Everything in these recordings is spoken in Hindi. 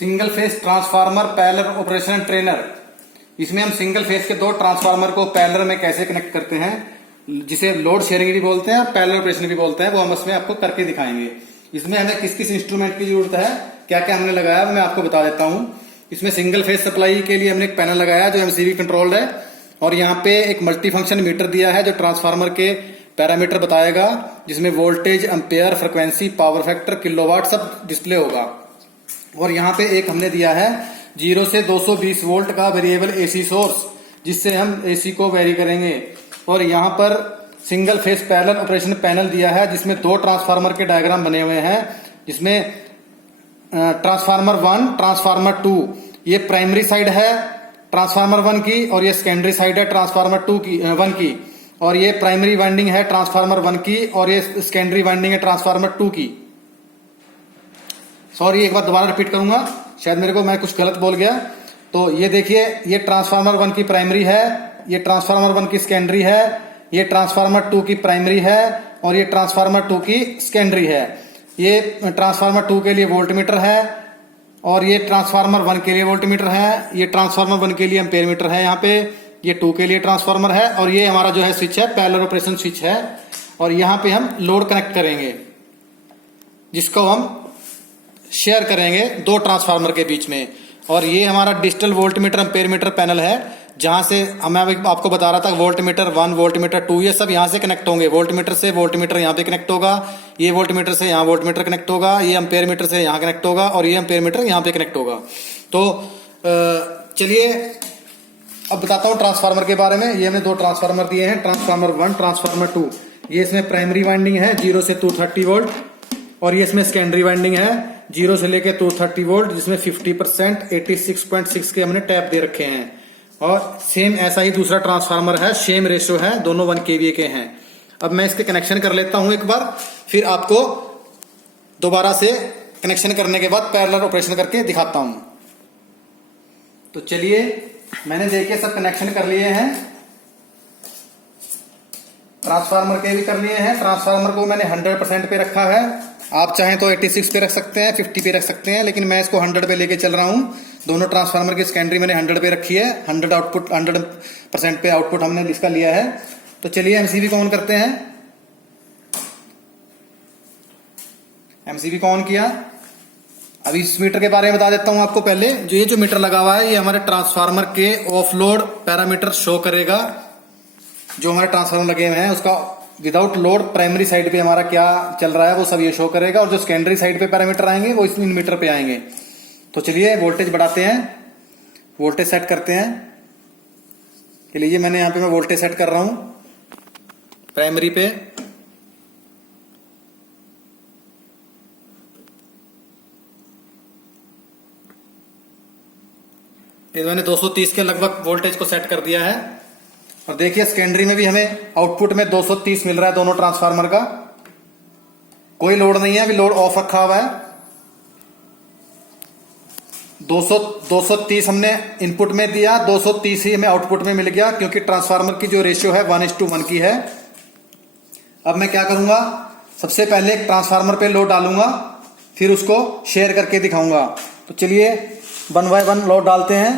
Single phase transformer parallel operation trainer. इसमें हम सिंगल फेस के दो ट्रांसफार्मर को पैरेलल में कैसे कनेक्ट करते हैं, जिसे लोड शेयरिंग भी बोलते हैं और पैरेलल ऑपरेशन भी बोलते हैं, वो हम उसमें आपको करके दिखाएंगे। इसमें हमें किस किस इंस्ट्रूमेंट की जरूरत है, क्या क्या हमने लगाया, मैं आपको बता देता हूं। इसमें सिंगल फेस सप्लाई के लिए हमने एक पैनल लगाया जो एमसीबी कंट्रोल्ड है, और यहाँ पे एक मल्टी फंक्शन मीटर दिया है जो ट्रांसफार्मर के पैरामीटर बताएगा, जिसमें voltage, ampere, frequency, power factor, kilowatt सब डिस्प्ले होगा। और यहाँ पे एक हमने दिया है 0 से 220 वोल्ट का वेरिएबल एसी सोर्स, जिससे हम एसी को वेरी करेंगे। और यहाँ पर single phase parallel operation panel दिया है, जिसमें दो ट्रांसफार्मर के डायग्राम बने हुए हैं, जिसमें ट्रांसफार्मर 1, ट्रांसफार्मर 2, ये प्राइमरी साइड है ट्रांसफार्मर 1 की, और ये सेकेंडरी साइड है ट्रांसफार्मर 1 की। और ये प्राइमरी वाइंडिंग है ट्रांसफार्मर 1 की, और ये सेकेंडरी वाइंडिंग है ट्रांसफार्मर 2 की। सॉरी, एक बार दोबारा रिपीट करूंगा, शायद मैं कुछ गलत बोल गया। तो ये देखिए, ये ट्रांसफार्मर 1 की प्राइमरी है, ये ट्रांसफार्मर 1 की सेकेंडरी है, ये ट्रांसफार्मर 2 की प्राइमरी है, और ये ट्रांसफार्मर 2 की सेकेंडरी है। ये ट्रांसफार्मर 2 के लिए वोल्ट मीटर है, और ये ट्रांसफार्मर 1 के लिए वोल्ट मीटर है, ये ट्रांसफार्मर 1 के लिए एम्पेयर मीटर है, यहाँ पे ये 2 के लिए ट्रांसफार्मर है, और ये हमारा जो है स्विच है पैरेलल ऑपरेशन स्विच है। और यहाँ पे हम लोड कनेक्ट करेंगे, जिसको हम शेयर करेंगे दो ट्रांसफार्मर के बीच में। और ये हमारा digital volt meter ampere metre panel है, जहां से मैं आपको बता रहा था वोल्ट मीटर 1, वोल्ट मीटर 2, ये सब यहां से कनेक्ट होंगे। वोल्ट मीटर से वोल्ट मीटर यहाँ पे कनेक्ट होगा, ये वोल्ट मीटर से यहाँ वोल्ट मीटर कनेक्ट होगा, ये एम्पेयर मीटर से यहाँ कनेक्ट होगा, और ये एम्पेयर मीटर यहाँ पे कनेक्ट होगा। तो चलिए अब बताता हूँ ट्रांसफार्मर के बारे में। ये हमें दो ट्रांसफार्मर दिए हैं, ट्रांसफार्मर 1, ट्रांसफार्मर 2। ये इसमें प्राइमरी वाइंडिंग है 0 से 230 वोल्ट, और ये इसमें सेकेंडरी वाइंडिंग है 0 से लेके 230 वोल्ट, जिसमें 50% 86.6 के हमने टैप दे रखे हैं। और सेम ऐसा ही दूसरा ट्रांसफार्मर है, सेम रेशियो है, दोनों 1 kVA के हैं। अब मैं इसके कनेक्शन कर लेता हूं एक बार, फिर आपको दोबारा से कनेक्शन करने के बाद पैरेलल ऑपरेशन करके दिखाता हूं। तो चलिए, मैंने देखिए सब कनेक्शन कर लिए हैं, ट्रांसफार्मर के भी कर लिए हैं। ट्रांसफार्मर को मैंने 100% पे रखा है, आप चाहें तो 86 पे रख सकते हैं, 50 पे रख सकते हैं, लेकिन मैं इसको 100 पे लेके चल रहा हूं। दोनों ट्रांसफार्मर की सेकेंडरी मैंने 100 पे रखी है, 100% पे आउटपुट हमने इसका लिया है। तो चलिए एमसीबी को ऑन करते हैं। एमसीबी को ऑन किया। अभी इस मीटर के बारे में बता देता हूं आपको पहले। जो मीटर लगा हुआ है, ये हमारे ट्रांसफार्मर के ऑफलोड पैरामीटर शो करेगा। जो हमारे ट्रांसफार्मर लगे हुए हैं उसका विदाउट लोड प्राइमरी साइड पे हमारा क्या चल रहा है वो सब ये शो करेगा, और जो सेकेंडरी साइड पे पैरामीटर आएंगे वो इस मीटर पे आएंगे। तो चलिए वोल्टेज बढ़ाते हैं, वोल्टेज सेट करते हैं। के लिए मैंने यहाँ पे मैं वोल्टेज सेट कर रहा हूं प्राइमरी पे। ये मैंने 230 के लगभग वोल्टेज को सेट कर दिया है। और देखिए सेकेंडरी में भी हमें आउटपुट में 230 मिल रहा है दोनों ट्रांसफार्मर का। कोई लोड नहीं है, अभी लोड ऑफ रखा हुआ है। 230 हमने इनपुट में दिया, 230 ही हमें आउटपुट में मिल गया, क्योंकि ट्रांसफार्मर की जो रेशियो है 1:1 की है। अब मैं क्या करूंगा, सबसे पहले एक ट्रांसफार्मर पे लोड डालूंगा, फिर उसको शेयर करके दिखाऊंगा। तो चलिए 1 बाय 1 लोड डालते हैं।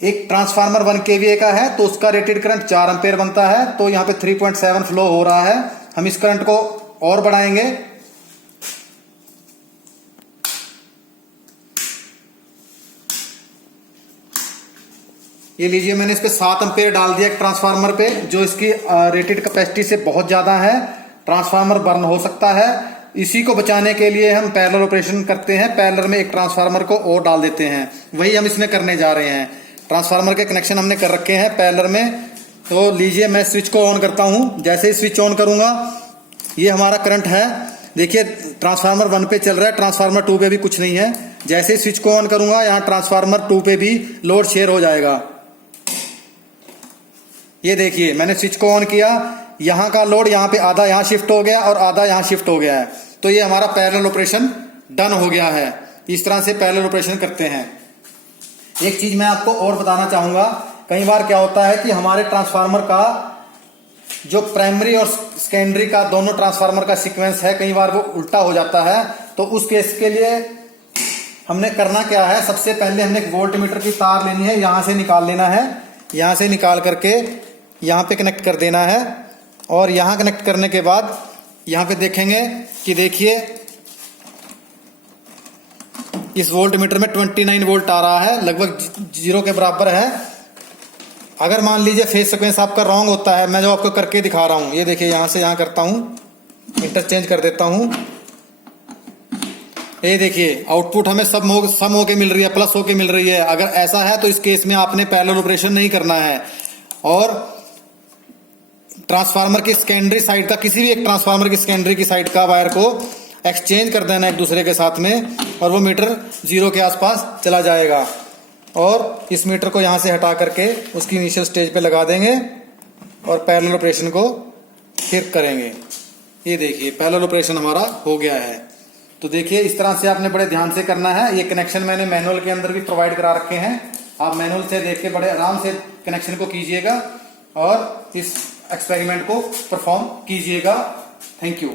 एक ट्रांसफार्मर 1 kVA का है, तो उसका रेटेड करंट 4 एम्पेयर बनता है, तो यहाँ पे 3.7 फ्लो हो रहा है। हम इस करंट को और बढ़ाएंगे। ये लीजिए, मैंने इस पे 7 एम्पेयर डाल दिया ट्रांसफार्मर पे, जो इसकी रेटेड कैपेसिटी से बहुत ज्यादा है। ट्रांसफार्मर बर्न हो सकता है। इसी को बचाने के लिए हम पैरेलल ऑपरेशन करते हैं, पैरेलल में एक ट्रांसफार्मर को और डाल देते हैं। वही हम इसमें करने जा रहे हैं। ट्रांसफार्मर के कनेक्शन हमने कर रखे हैं पैरेलल में। तो लीजिए, मैं स्विच को ऑन करता हूं। जैसे ही स्विच ऑन करूंगा, ये हमारा करंट है, देखिए ट्रांसफार्मर 1 पे चल रहा है, ट्रांसफार्मर 2 पे भी कुछ नहीं है। जैसे ही स्विच को ऑन करूंगा, यहाँ ट्रांसफार्मर 2 पे भी लोड शेयर हो जाएगा। ये देखिए, मैंने स्विच को ऑन किया, यहां का लोड यहाँ पे आधा यहाँ शिफ्ट हो गया और आधा यहाँ शिफ्ट हो गया है। तो ये हमारा पैरेलल ऑपरेशन डन हो गया है। इस तरह से पैरेलल ऑपरेशन करते हैं। एक चीज मैं आपको और बताना चाहूंगा, कई बार क्या होता है कि हमारे ट्रांसफार्मर का जो प्राइमरी और सेकेंडरी का दोनों ट्रांसफार्मर का सीक्वेंस है कई बार वो उल्टा हो जाता है। तो उस केस के लिए हमने करना क्या है, सबसे पहले हमने एक वोल्ट मीटर की तार लेनी है, यहां से निकाल लेना है, यहां से निकाल करके यहां पे कनेक्ट कर देना है। और यहां कनेक्ट करने के बाद यहां पे देखेंगे कि देखिए इस वोल्ट मीटर में 29 वोल्ट आ रहा है, लगभग 0 के बराबर है। अगर मान लीजिए फेज सीक्वेंस आपका रॉन्ग होता है, मैं जो आपको करके दिखा रहा हूं, ये देखिए यहां से यहां करता हूं, इंटरचेंज कर देता हूं, ये देखिए आउटपुट हमें सब सम होके मिल रही है, प्लस होके मिल रही है। अगर ऐसा है तो इस केस में आपने पैरेलल ऑपरेशन नहीं करना है और ट्रांसफार्मर की सेकेंडरी साइड का, किसी भी एक ट्रांसफार्मर की सेकेंडरी की साइड का वायर को एक्सचेंज कर देना एक दूसरे के साथ में, और वो मीटर 0 के आसपास चला जाएगा। और इस मीटर को यहां से हटा करके उसकी इनिशियल स्टेज पे लगा देंगे और पैरेलल ऑपरेशन को फिर करेंगे। ये देखिए पैरेलल ऑपरेशन हमारा हो गया है। तो देखिए इस तरह से आपने बड़े ध्यान से करना है। ये कनेक्शन मैंने मैनुअल के अंदर भी प्रोवाइड करा रखे हैं, आप मैनुअल से देख के बड़े आराम से कनेक्शन को कीजिएगा और इस एक्सपेरिमेंट को परफॉर्म कीजिएगा। Thank you.